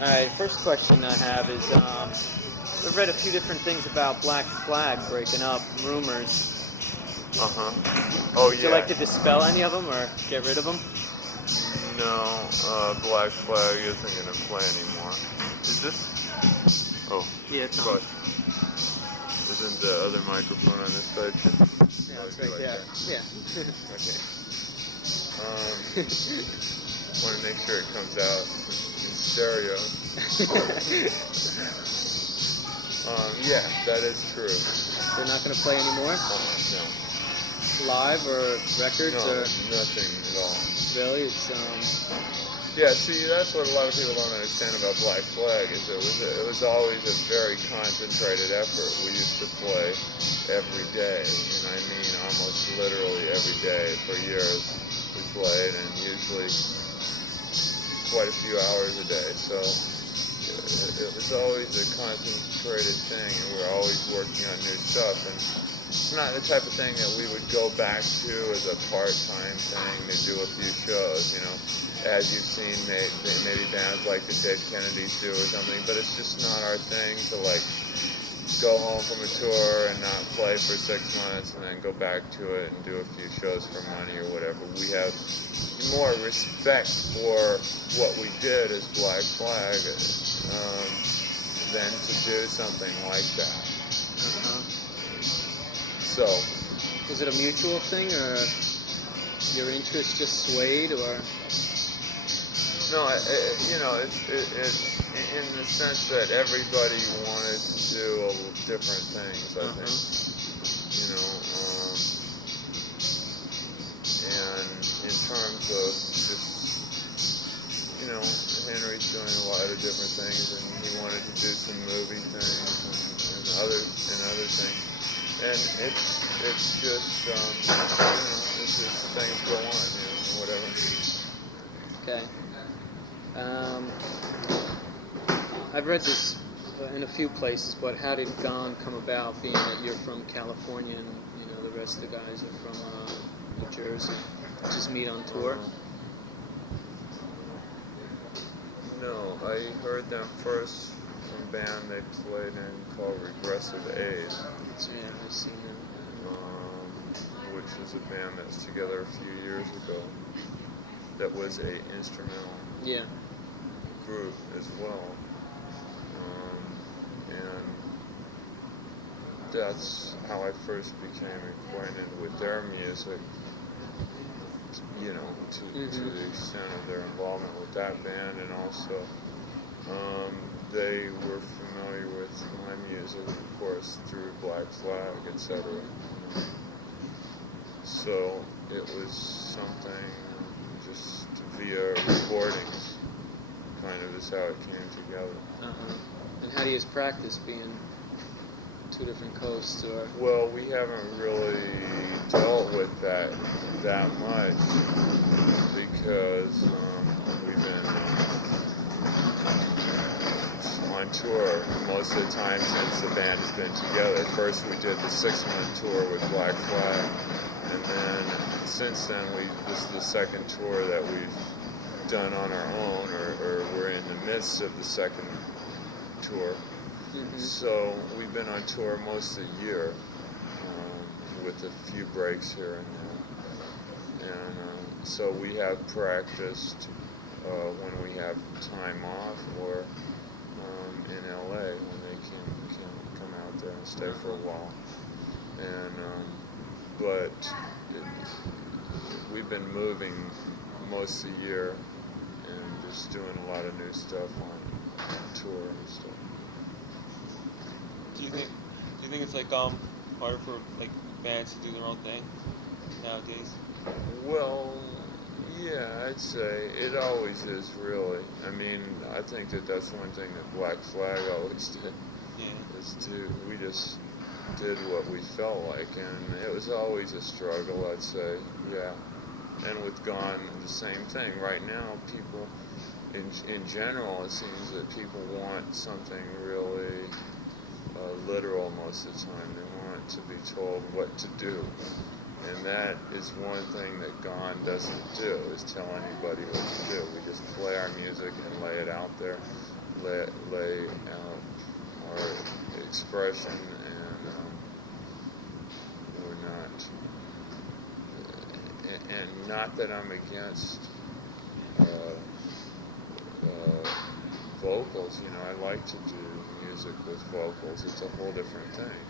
All right, first question I have is, I've read a few different things about Black Flag breaking up, rumors. Oh, Would you like to dispel any of them or get rid of them? No, Black Flag isn't going to play anymore. Is this? Oh. Yeah, it's on. Isn't the other microphone on this side? Yeah, it's right there. Yeah. Okay. Want to make sure it comes out in stereo. Yeah, that is true. They're not going to play anymore? No. Live or records No, or? nothing at all. Really? It's Yeah, see, that's what a lot of people don't understand about Black Flag is it was always a very concentrated effort. We used to play every day, and I mean almost literally every day for years. We played, and usually quite a few hours a day. So it was always a concentrated thing, and we were always working on new stuff. And it's not the type of thing that we would go back to as a part-time thing to do a few shows, you know, as you've seen maybe bands like the Dead Kennedys do or something, but it's just not our thing to like go home from a tour and not play for 6 months and then go back to it and do a few shows for money or whatever. We have more respect for what we did as Black Flag than to do something like that. So, was it a mutual thing, or your interest just swayed, or? No, it's in the sense that everybody wanted to do different things, I think. You know, and in terms of just, you know, Henry's doing a lot of different things, and he wanted to do some movie things and other things. And it's just, you know, it's just things go on, you know, whatever. Okay. I've read this in a few places, but how did Gone come about, being that you're from California and, you know, the rest of the guys are from New Jersey? Just meet on tour? No, I heard them first from a band they played in called Regressive Aid. Yeah, I've seen them. Which is a band that was together a few years ago. That was a instrumental group as well. And that's how I first became acquainted with their music, you know, to the extent of their involvement with that band, and also they were familiar with my music, of course, through Black Flag, etc. So it was something just via recordings, kind of is how it came together. And how do you practice, being two different coasts? Or? Well, we haven't really dealt with that much because we've been on tour most of the time since the band has been together. First we did the 6-month tour with Black Flag, and then since then this is the second tour that we've done on our own, or we're in the midst of the second tour. So we've been on tour most of the year, with a few breaks here and there. And so we have practiced when we have time off, or in LA when they can come out there and stay for a while. And but we've been moving most of the year and just doing a lot of new stuff on tour and stuff. Do you think it's like harder for like bands to do their own thing nowadays? Well, yeah, I'd say it always is, really. I mean, I think that's one thing that Black Flag always did. Yeah. We just did what we felt like, and it was always a struggle, I'd say. Yeah. And with Gone, the same thing. Right now, people, in general, it seems that people want something really literal most of the time. They want to be told what to do. And that is one thing that Gone doesn't do, is tell anybody what to do. We just play our music and lay it out there. lay out our expression, and we're not, and not that I'm against vocals. You know, I like to do music with vocals. It's a whole different thing.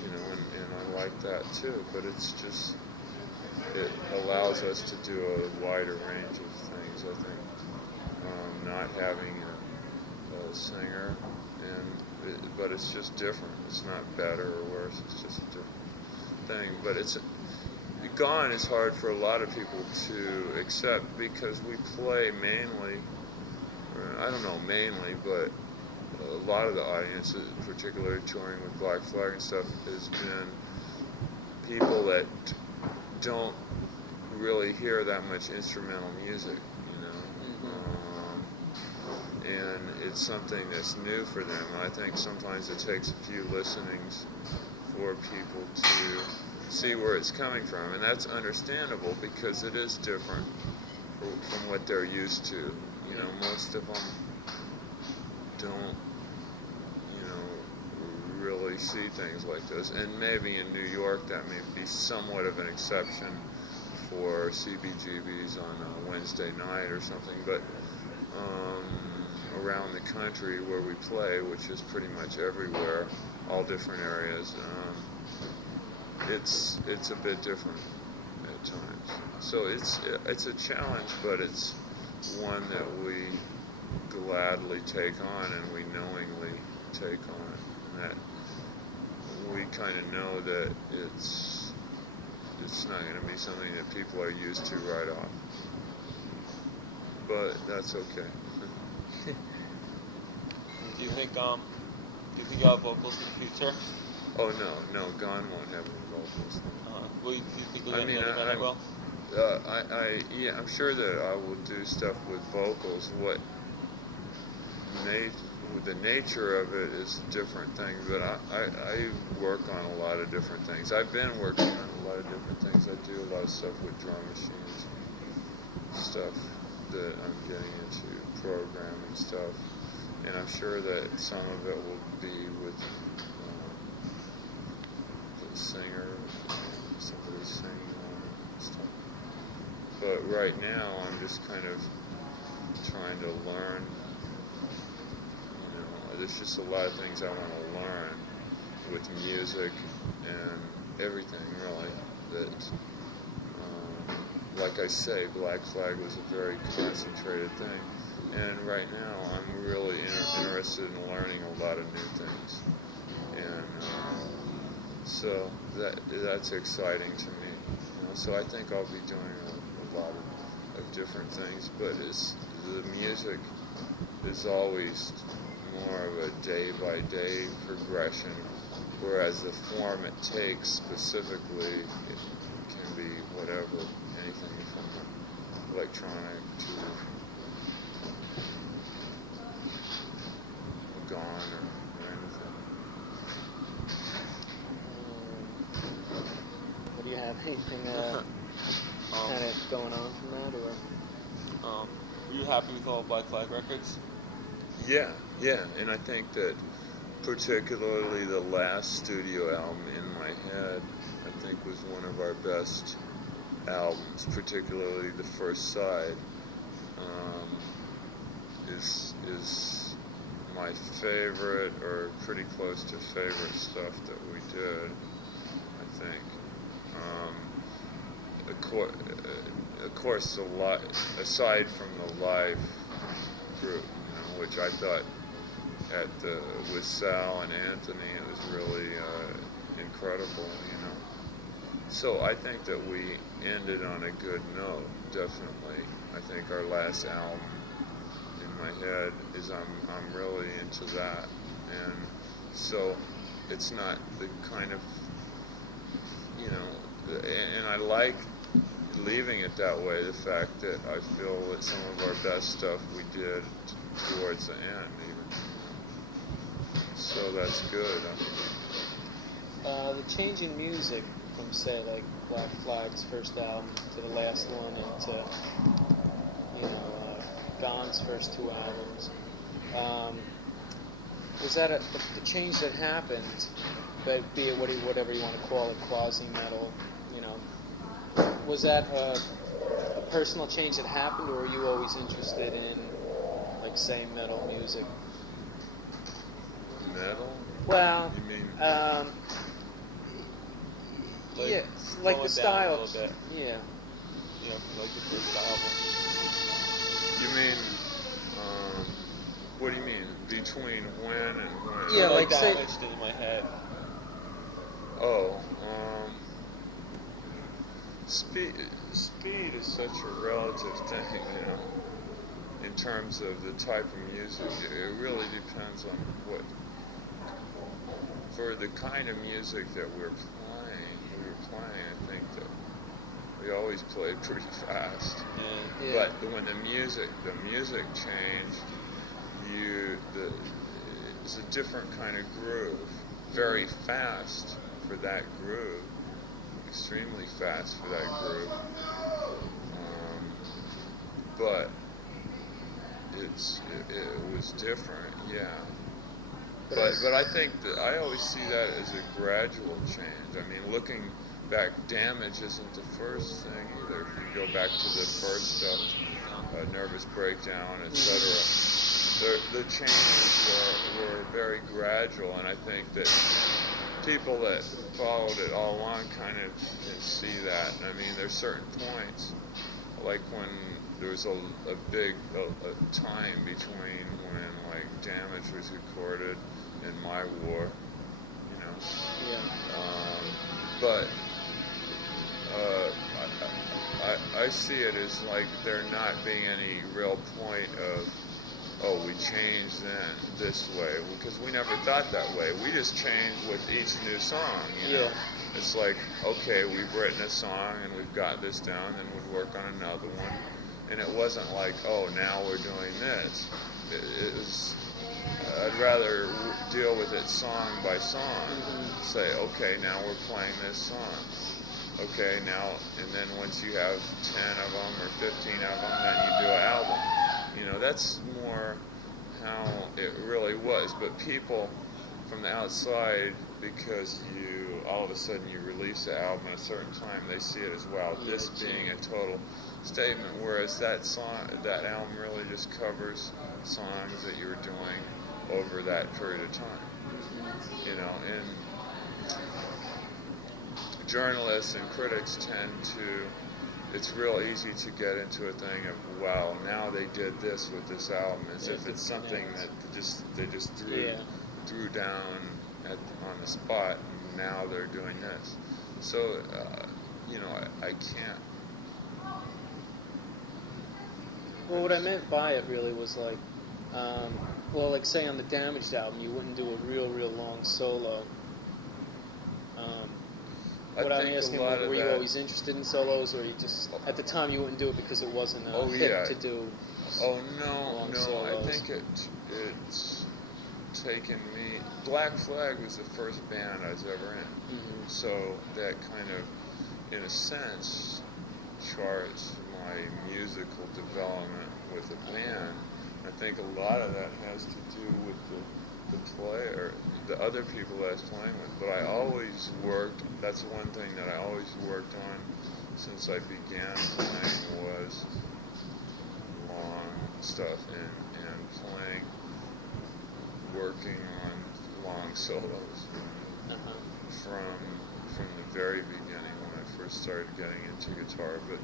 You know, and I like that too. But it's just, it allows us to do a wider range of things, I think. Not having a singer, but it's just different. It's not better or worse. It's just a different thing. But Gone is hard for a lot of people to accept because we play mainly, I don't know mainly, but a lot of the audience, particularly touring with Black Flag and stuff, has been people that don't really hear that much instrumental music, you know. And it's something that's new for them. I think sometimes it takes a few listenings for people to see where it's coming from, and that's understandable because it is different from what they're used to. You know, most of them don't, you know, really see things like this, and maybe in New York that may be somewhat of an exception for CBGBs on a Wednesday night or something, but around the country where we play, which is pretty much everywhere, all different areas, it's a bit different at times. So it's a challenge, but it's one that we gladly take on and we knowingly take on, and that we kind of know that it's not going to be something that people are used to right off, but that's okay. Do you think you'll have vocals in the future? Oh no, Gone won't have any vocals. Do you think you'll get anybody will? Yeah, I'm sure that I will do stuff with vocals. The nature of it is a different thing, but I work on a lot of different things. I've been working on a lot of different things. I do a lot of stuff with drum machines, stuff that I'm getting into, programming stuff, and I'm sure that some of it will be with the singer, somebody singing on it and stuff. But right now, I'm just kind of trying to learn. There's just a lot of things I want to learn with music and everything, really. That, like I say, Black Flag was a very concentrated thing. And right now, I'm really interested in learning a lot of new things. And so that's exciting to me. You know, so I think I'll be doing a lot of different things. But the music is always more of a day-by-day progression, whereas the form it takes specifically, it can be whatever, anything from electronic to Gone or anything. What do you have? Anything kind of going on from that, or? Were you happy with all Black Flag records? Yeah, and I think that particularly the last studio album, In My Head, I think was one of our best albums, particularly the first side, is my favorite, or pretty close to favorite stuff that we did, I think. Of course, aside from the live group, which I thought with Sal and Anthony, it was really incredible, you know. So I think that we ended on a good note, definitely. I think our last album, In My Head, I'm really into that, and so it's not the kind of, you know, and I like leaving it that way, the fact that I feel that some of our best stuff we did towards the end, even. So that's good. The change in music from, say, like Black Flag's first album to the last one, and to, Gone's first two albums. Was that the change that happened, but be it whatever you want to call it, quasi-metal, you know, was that a personal change that happened, or were you always interested in, like, say, metal music? Metal? Well, You mean? Like, yeah, slow like it the down a style. little bit. Yeah. You know, like the first album. You mean? What do you mean? Between when and when? Yeah, like like, say- damaged in my head. Oh, speed is such a relative thing, you know. In terms of the type of music, it really depends on what. For the kind of music that we were playing, I think that we always played pretty fast. And Yeah. But when the music changed, it's a different kind of groove. Very fast for that groove, extremely fast for that groove. But it was different, yeah. But I think that I always see that as a gradual change. I mean, looking back, Damage isn't the first thing either. If you go back to the first stuff, Nervous Breakdown, etc., the changes were very gradual, and I think that people that followed it all along kind of can see that. I mean, there's certain points, like when there was a time between when, like, Damage was recorded and My War, you know. Yeah. But I see it as like there not being any real point of, oh, we changed then this way, because we never thought that way. We just changed with each new song, you know. Yeah. It's like, okay, we've written a song and we've got this down, and we'd work on another one. And it wasn't like, oh, now we're doing this. It was, I'd rather deal with it song by song. Mm-hmm. Say, okay, now we're playing this song. Okay, now, and then once you have 10 of them or 15 of them, then you do an album. You know, that's more how it really was. But people from the outside, because all of a sudden you release an album at a certain time, they see it as, wow, this being a total statement, whereas that album really just covers songs that you were doing over that period of time. You know, and journalists and critics tend to, it's real easy to get into a thing of, wow, now they did this with this album, as if it's something that they just threw down on the spot, and now they're doing this. So, you know, I can't. Well, what I meant by it really was like, well, like, say on the Damaged album, you wouldn't do a real long solo. What I'm asking, were you always interested in solos, or you just, at the time, you wouldn't do it because it wasn't hip to do? Oh, no, solos. I think it's taken me. Black Flag was the first band I was ever in. Mm-hmm. So that kind of, in a sense, charts my musical development with a band. I think a lot of that has to do with the player, the other people that I was playing with. But I always worked, that's one thing that I always worked on since I began playing, was long stuff and playing, working on long solos from the very beginning when I first started getting into guitar. But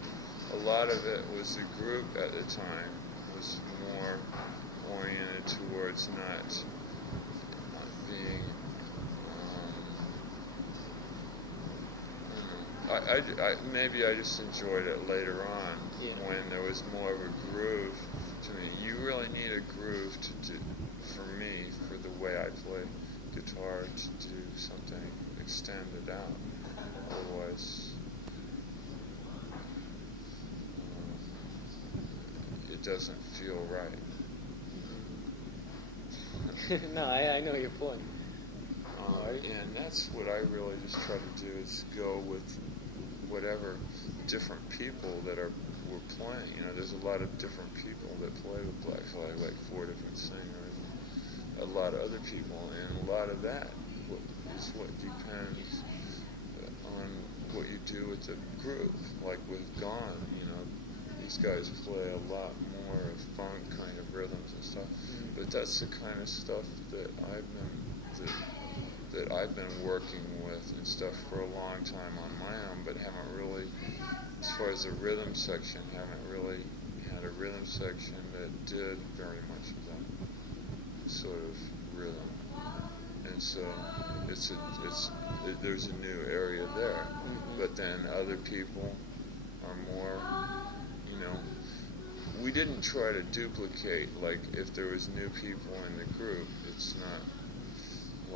a lot of it was the group at the time was more oriented towards not being, maybe I just enjoyed it later on when there was more of a groove to me. You really need a groove for me, for the way I play guitar, to do something extended out. Otherwise, it doesn't feel right. No, I know your point. And that's what I really just try to do, is go with whatever different people that were playing. You know, there's a lot of different people that play with Black Flag, like 4 different singers, a lot of other people, and a lot of that is what depends on what you do with the group. Like with Gone, these guys play a lot more of funk kind of rhythms and stuff. But that's the kind of stuff that I've been working with and stuff for a long time on my own, but haven't really, as far as the rhythm section, haven't really had a rhythm section that did very much of that sort of rhythm. And so there's a new area there. But then other people are more, we didn't try to duplicate, like if there was new people in the group, it's not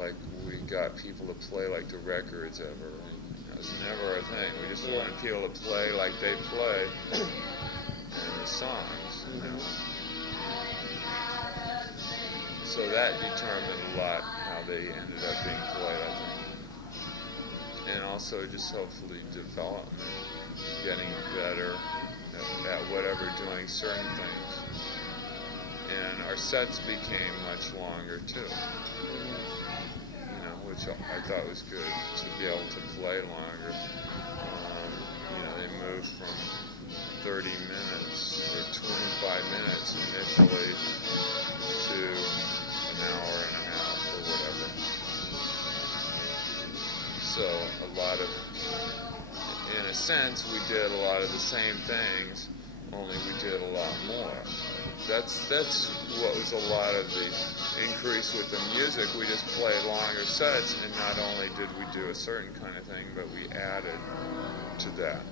like we got people to play like the records ever or anything. That was never our thing. We just wanted people to play like they play in the songs, So that determined a lot how they ended up being played, I think. And also just hopefully development, getting better at whatever, doing certain things. And our sets became much longer too, which I thought was good to be able to play longer. They moved from 30 minutes or 25 minutes initially to an hour and a half or whatever. So a lot of, in a sense, we did a lot of the same things, only we did a lot more. That's what was a lot of the increase with the music. We just played longer sets, and not only did we do a certain kind of thing, but we added to that.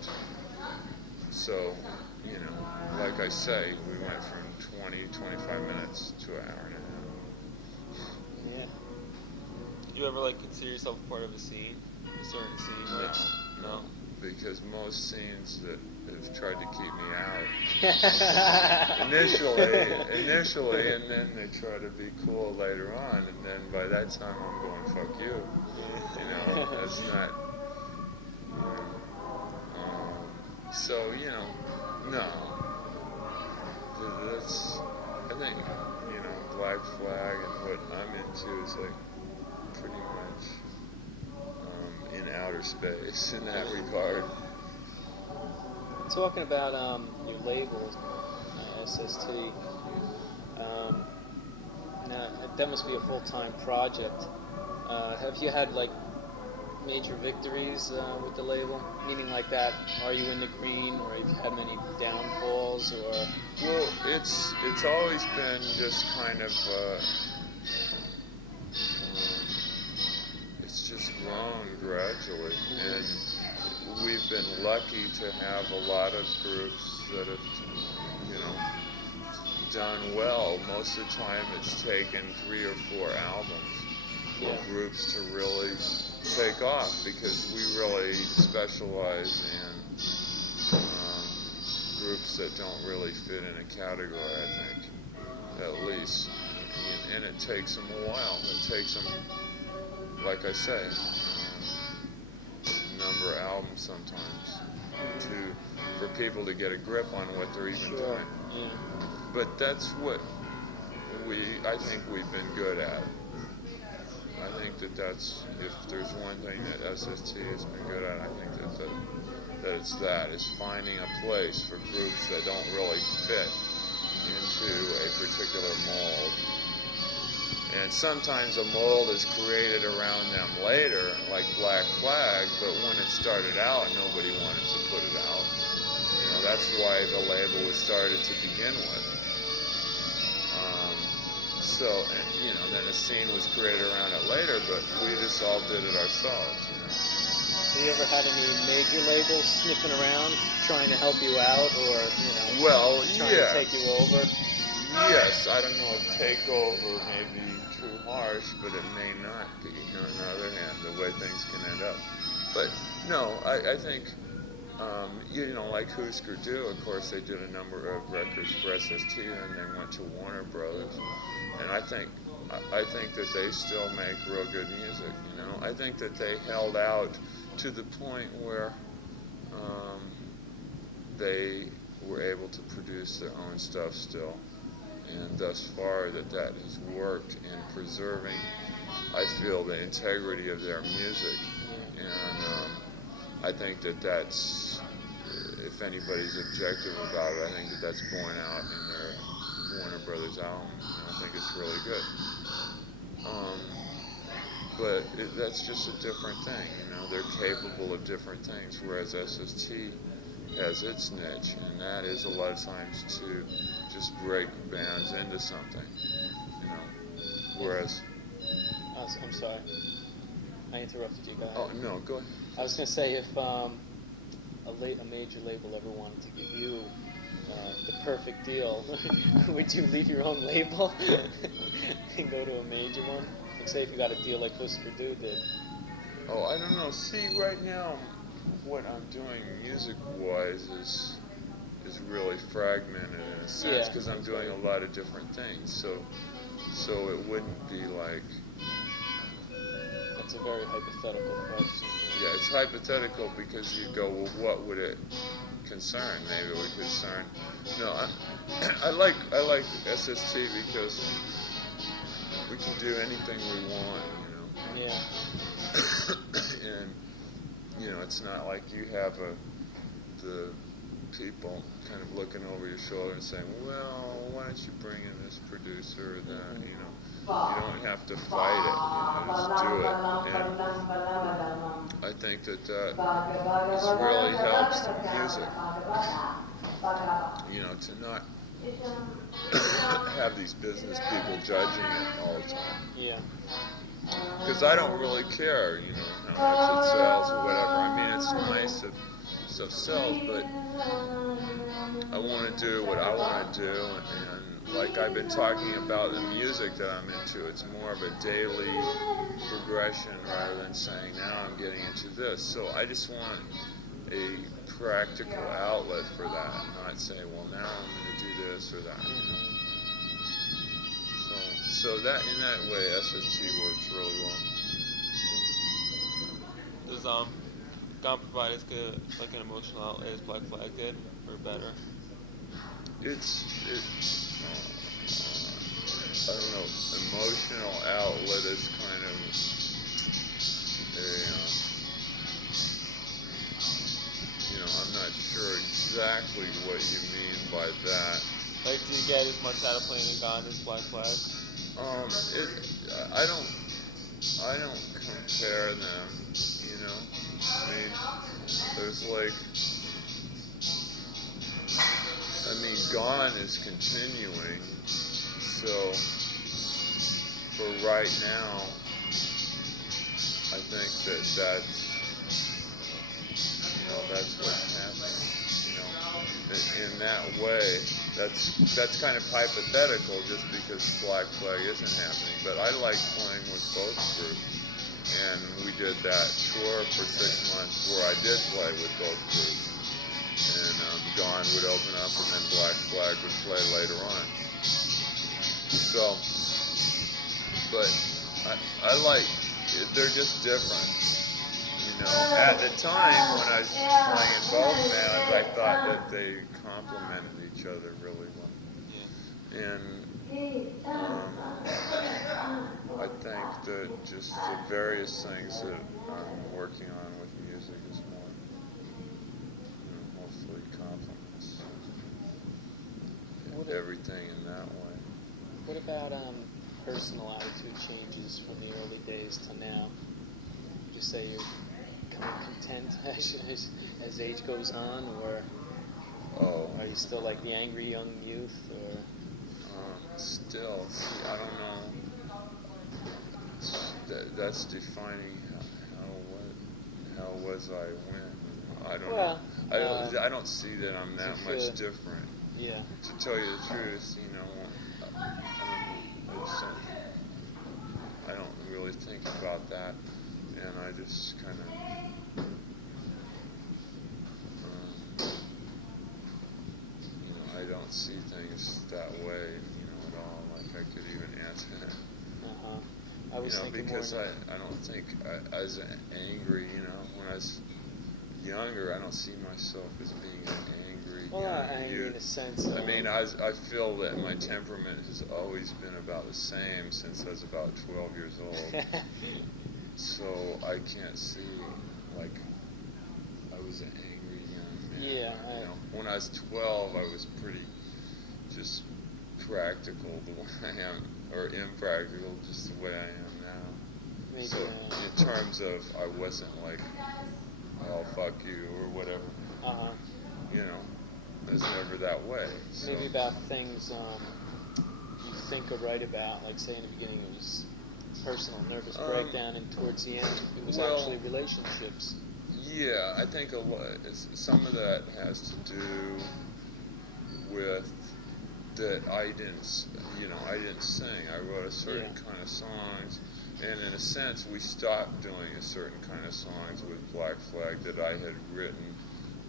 So, like I say, we went from 25 minutes to an hour and a half. Yeah. Did you ever consider yourself part of a scene? A certain scene? No. Because most scenes that have tried to keep me out initially, and then they try to be cool later on, and then by that time I'm going, fuck you. That's not, so, no. That's, I think, Black Flag and what I'm into is pretty much in outer space in that regard. Talking about your label, SST, now that must be a full-time project. Have you had major victories with the label? Meaning that, are you in the green, or have you had many downfalls, or? Well, it's always been just kind of, it's just grown gradually, and we've been lucky to have a lot of groups that have, done well. Most of the time it's taken 3 or 4 albums for groups to really take off, because we really specialize in groups that don't really fit in a category, I think, at least. And it takes them a while. It takes them, like I say, number of albums sometimes for people to get a grip on what they're even doing. Yeah. But that's what I think we've been good at. I think that's, if there's one thing that SST has been good at, I think that it's finding a place for groups that don't really fit into a particular mold. And sometimes a mold is created around them later, like Black Flag, but when it started out, nobody wanted to put it out. That's why the label was started to begin with. So, then a scene was created around it later, but we just all did it ourselves, Have you ever had any major labels sniffing around, trying to help you out, or, trying to take you over? Yes, I don't know if takeover may be too harsh, but it may not be, on the other hand, the way things can end up. But, no, I think, like Husker Du, of course, they did a number of records for SST, and they went to Warner Brothers. And I think that they still make real good music, I think that they held out to the point where they were able to produce their own stuff still. and thus far that has worked in preserving, I feel, the integrity of their music. And I think that's, if anybody's objective about it, I think that's borne out in their Warner Brothers album. And I think it's really good. But that's just a different thing, they're capable of different things, whereas SST has its niche, and that is a lot of times to just break bands into something, whereas... I'm sorry. I interrupted you, guys. Oh, no, go ahead. I was going to say, if a major label ever wanted to give you the perfect deal, would you leave your own label and go to a major one? Like, say if you got a deal like Husker Du did. Oh, I don't know. See, right now, what I'm doing music-wise is really fragmented in a sense, because I'm doing a lot of different things. So it wouldn't be like... That's a very hypothetical question. Yeah, it's hypothetical because you go, well, what would it concern? Maybe it would concern... No, I like SST because we can do anything we want, Yeah. And, it's not like you have the people kind of looking over your shoulder and saying, well, why don't you bring in this producer or that, You don't have to fight it, just do it. And I think that this really helps the music, to not have these business people judging it all the time. Yeah. Because I don't really care, how much it sells or whatever. I mean, it's nice if stuff sells, but I want to do what I want to do, and like I've been talking about the music that I'm into, it's more of a daily progression rather than saying, now I'm getting into this. So I just want a practical outlet for that, not say, well, now I'm going to do this or that. So that, in that way, SST works really well. Does Gone provide as good like an emotional outlet as Black Flag did, or better? It's I don't know, emotional outlet is kind of I'm not sure exactly what you mean by that. Like, do you get as much out of playing in Gone as Black Flag? I don't compare them, I mean, there's Gone is continuing, so for right now, I think that's what's happening, in that way. That's kind of hypothetical just because Black Flag isn't happening, but I like playing with both groups, and we did that tour for 6 months where I did play with both groups, and Gone would open up and then Black Flag would play later on. So, but I like, they're just different. At the time when I was playing in both bands, I thought that they complemented each other really well. Yeah. And I think that just the various things that I'm working on with music is more, mostly compliments. Everything in that way. What about personal attitude changes from the early days to now? Would you say you're becoming content as age goes on, or are you still like the angry young youth, or? Still, I don't know. That's defining how was I when. I don't know. I don't see that I'm that much different. Yeah. To tell you the truth, I don't really think about that, and I just kind of. I don't see things that way, at all. Like I could even answer that. I was thinking because more I don't think I was angry. When I was younger, I don't see myself as being an angry Well, I mean, in a sense. I mean, I feel that my temperament has always been about the same since I was about 12 years old. So I can't see, like, I was an angry young man. Yeah. You know, when I was 12, I was pretty just practical the way I am, or impractical just the way I am now. Maybe, so in terms of, I wasn't like, oh, fuck you, or whatever. You know, I was never that way. So. Maybe about things you think or write about, like say in the beginning it was personal nervous breakdown, and towards the end it was actually relationships. Yeah, I think some of that has to do with that I didn't sing. I wrote a certain kind of songs, and in a sense we stopped doing a certain kind of songs with Black Flag that I had written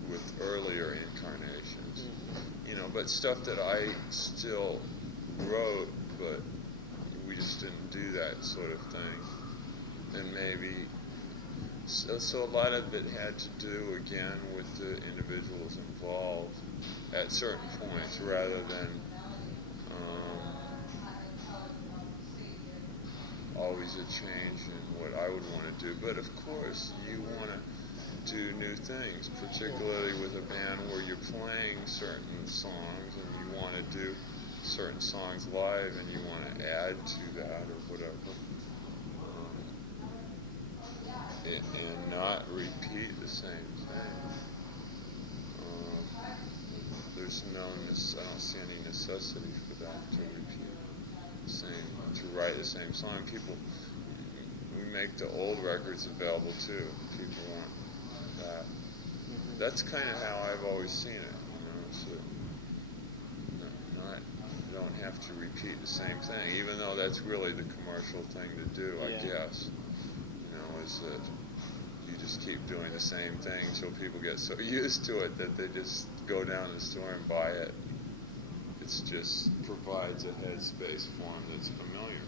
with earlier incarnations. You know, but stuff that I still wrote, but we just didn't do that sort of thing. And maybe so a lot of it had to do again with the individuals involved at certain points, rather than always a change in what I would want to do. But of course, you want to do new things, particularly with a band where you're playing certain songs and you want to do certain songs live and you want to add to that or whatever. And not repeat the same thing. I don't see any necessity for that, to repeat the same, to write the same song. We make the old records available too. People want that. That's kind of how I've always seen it, you know. So you don't have to repeat the same thing, even though that's really the commercial thing to do, I guess. You know, is that you just keep doing the same thing until people get so used to it that they just go down to the store and buy it. It just provides a headspace for them that's familiar.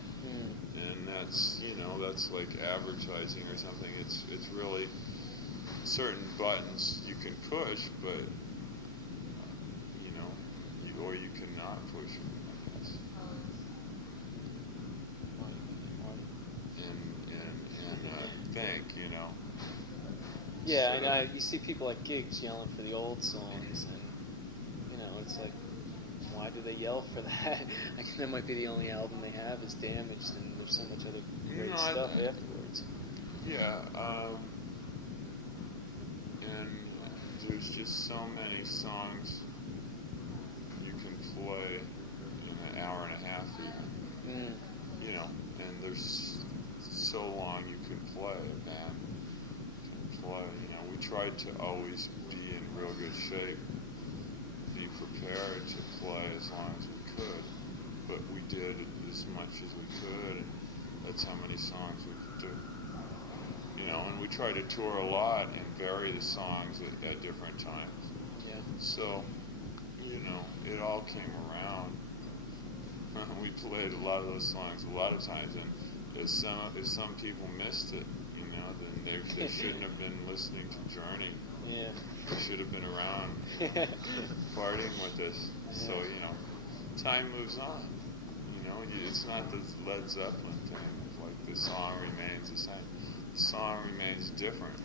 And that's, you know, that's like advertising or something. It's really certain buttons you can push, but, you know, or you cannot push them, I guess. And think, you know. Yeah, so, I know. You see people at gigs yelling for the old songs, and, you know, it's like, why do they yell for that? I think that might be the only album they have is Damaged, and there's so much other great stuff afterwards. Yeah, and there's just so many songs you can play in an hour and a half even. You know, and there's so long you can play, a band can play. You know, we tried to always be in real good shape, be prepared to play as long as we could, but we did as much as we could, and that's how many songs we could do. You know, and we tried to tour a lot and vary the songs at different times. Yeah. So, you know, it all came around. We played a lot of those songs a lot of times, and if some people missed it, you know, then they shouldn't have been listening to Journey. Yeah. They should have been around partying with us. So, you know, time moves on. You know, it's not the Led Zeppelin thing. It's like the song remains the same. The song remains different.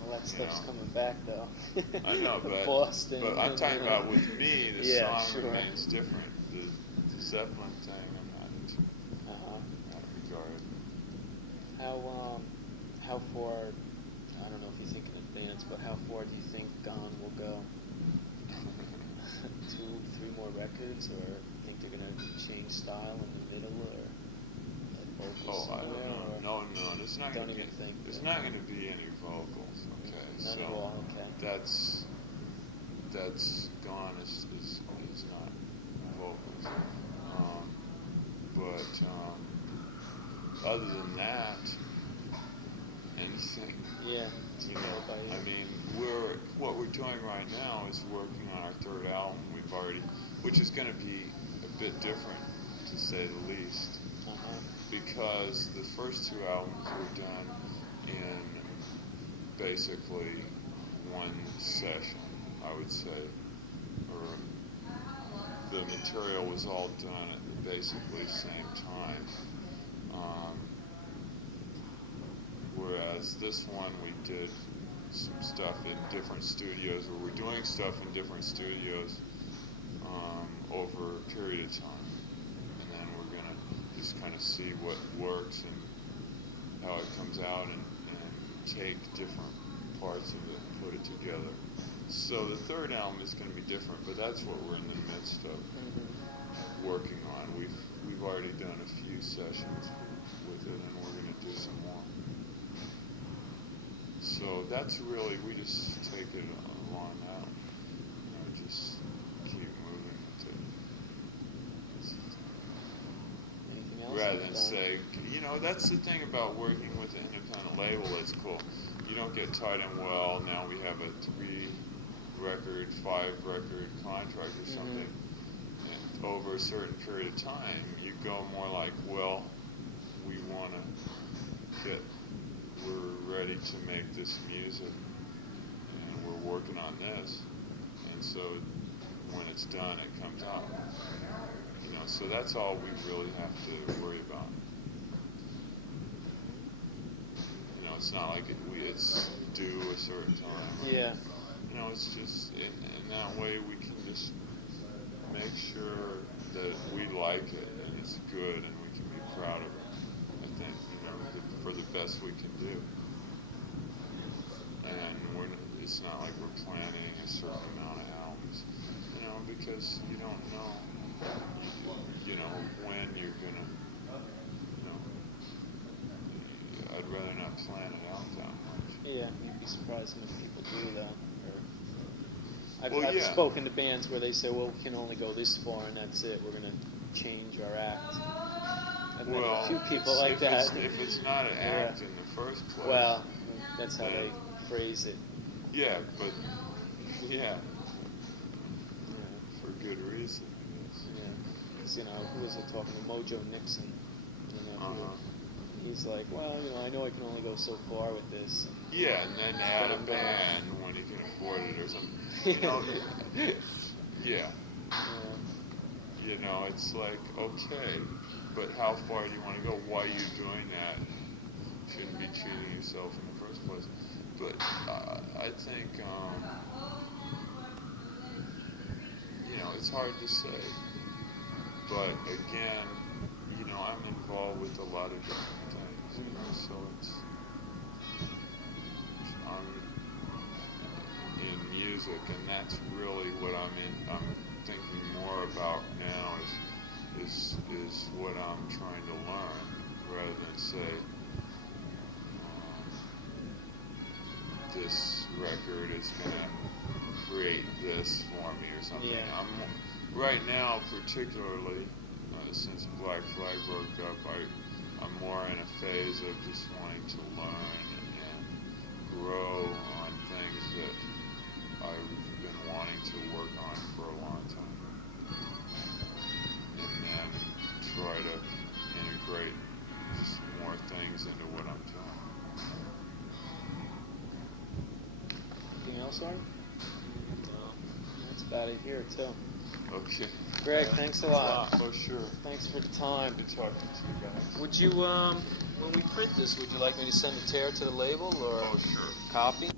Well, that stuff's coming back, though. I know, but Boston. But I'm talking about with me, the song sure. remains different. The Zeppelin thing, I'm not into. Not regard. How far? I don't know if you think in advance, but how far do you think Gone will go? 2, 3 more records, or think they're gonna change style in the middle, or vocals? I don't know. No, there's not gonna be. There's not gonna be any vocals. Okay, none at all. Okay. That's Gone is not vocals. But other than that, anything. Yeah. You know, I mean, what we're doing right now is working on our 3rd album. Which is going to be a bit different, to say the least, because the first 2 albums were done in basically one session, I would say. the material was all done at basically the same time. Whereas this one we did some stuff in different studios, or we're doing stuff in different studios over a period of time. And then we're going to just kind of see what works and how it comes out, and take different parts of it and put it together. So the third album is going to be different, but that's what we're in the midst of working on. We've already done a few sessions with it, and we're going to do some more. So that's really, we just take it along now. Just keep moving with it. Anything else? Rather than say, that's the thing about working with an independent label that's cool. You don't get tied in, well, now we have a 3-record, 5-record contract or something. And over a certain period of time, you go more like, well, we want to we're ready to make this music, and we're working on this. And so when it's done, it comes out. So that's all we really have to worry about. It's not like it's due a certain time. Yeah. It's just in that way we can just make sure that we like it and it's good and we can be proud of it. I think for the best we can do. And it's not like we're planning a certain amount of albums, because you don't know, when you're gonna. I'd rather not plan it out that much. Yeah, you'd be surprised if people do that. I've Yeah. spoken to bands where they say, well, we can only go this far and that's it. We're going to change our act. I've met a few people like that. If it's not an act in the first place. Well, that's how they phrase it. Yeah, but, for good reason, I guess. Yeah. Who was I talking to? Mojo Nixon. He's like, well, I know I can only go so far with this. Yeah, and then add a band when you can afford it or something. Yeah. It's like, okay, but how far do you want to go? Why are you doing that? You shouldn't be cheating yourself in the first place. But I think, it's hard to say. But again, I'm involved with a lot of different things, so I'm in music, and that's really what I'm thinking more about now is what I'm trying to learn, rather than say this record is going to create this for me or something. Yeah. Right now, particularly, since Black Flag broke up, I'm more in a phase of just wanting to learn and grow on things that I've been wanting to work on for a long time. And then try to integrate just more things into what I'm doing. Anything else, Art? No. That's about it here, too. Okay. Greg, thanks a lot. Oh, sure. Thanks for the time. Good talking to you guys. Would you, when we print this, would you like me to send a tear to the label or Oh, sure. copy?